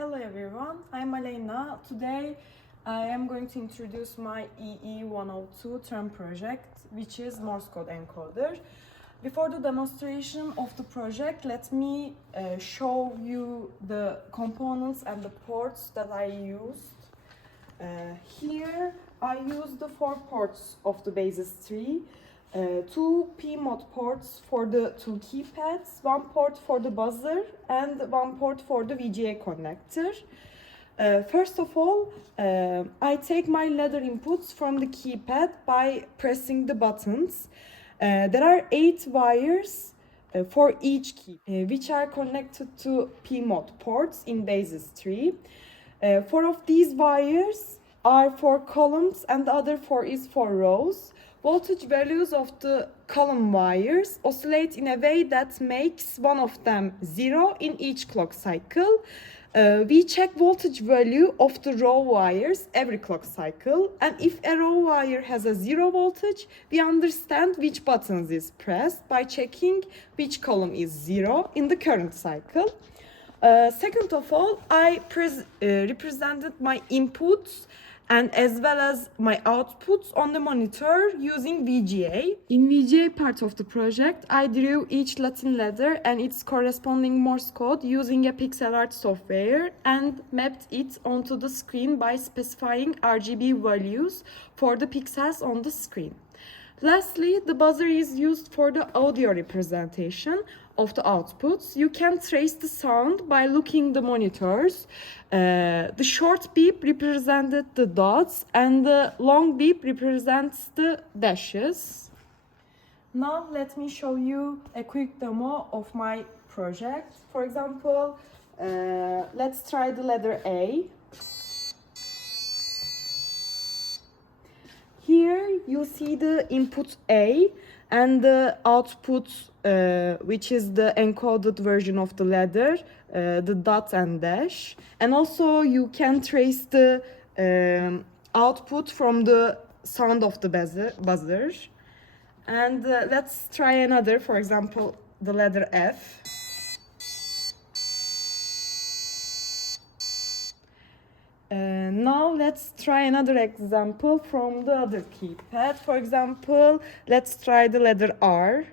Hello everyone, I'm Aleyna. Today I am going to introduce my EE 102 term project, which is Morse code encoder. Before the demonstration of the project, let me show you the components and the ports that I used. Here I used the 4 ports of the basis tree. 2 PMOD ports for the 2 keypads, 1 port for the buzzer, and 1 port for the VGA connector. First of all, I take my ladder inputs from the keypad by pressing the buttons. There are 8 wires for each key, which are connected to PMOD ports in basis tree. 4 of these wires are for columns and the other 4 is for rows. Voltage values of the column wires oscillate in a way that makes one of them 0 in each clock cycle. We check voltage value of the row wires every clock cycle, and if a row wire has a 0 voltage, we understand which buttons is pressed by checking which column is 0 in the current cycle. Second of all, I represented my inputs and as well as my outputs on the monitor using VGA. In VGA part of the project, I drew each Latin letter and its corresponding Morse code using a pixel art software and mapped it onto the screen by specifying RGB values for the pixels on the screen. Lastly, the buzzer is used for the audio representation of the outputs. You can trace the sound by looking the monitors. The short beep represented the dots and the long beep represents the dashes. Now let me show you a quick demo of my project. For example, let's try the letter A. Here you see the input A and the output, which is the encoded version of the letter, the dot and dash. And also you can trace the output from the sound of the buzzer. And let's try another, for example, the letter F. Now let's try another example from the other keypad. For example, let's try the letter R.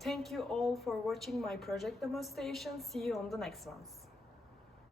Thank you all for watching my project demonstration. See you on the next ones.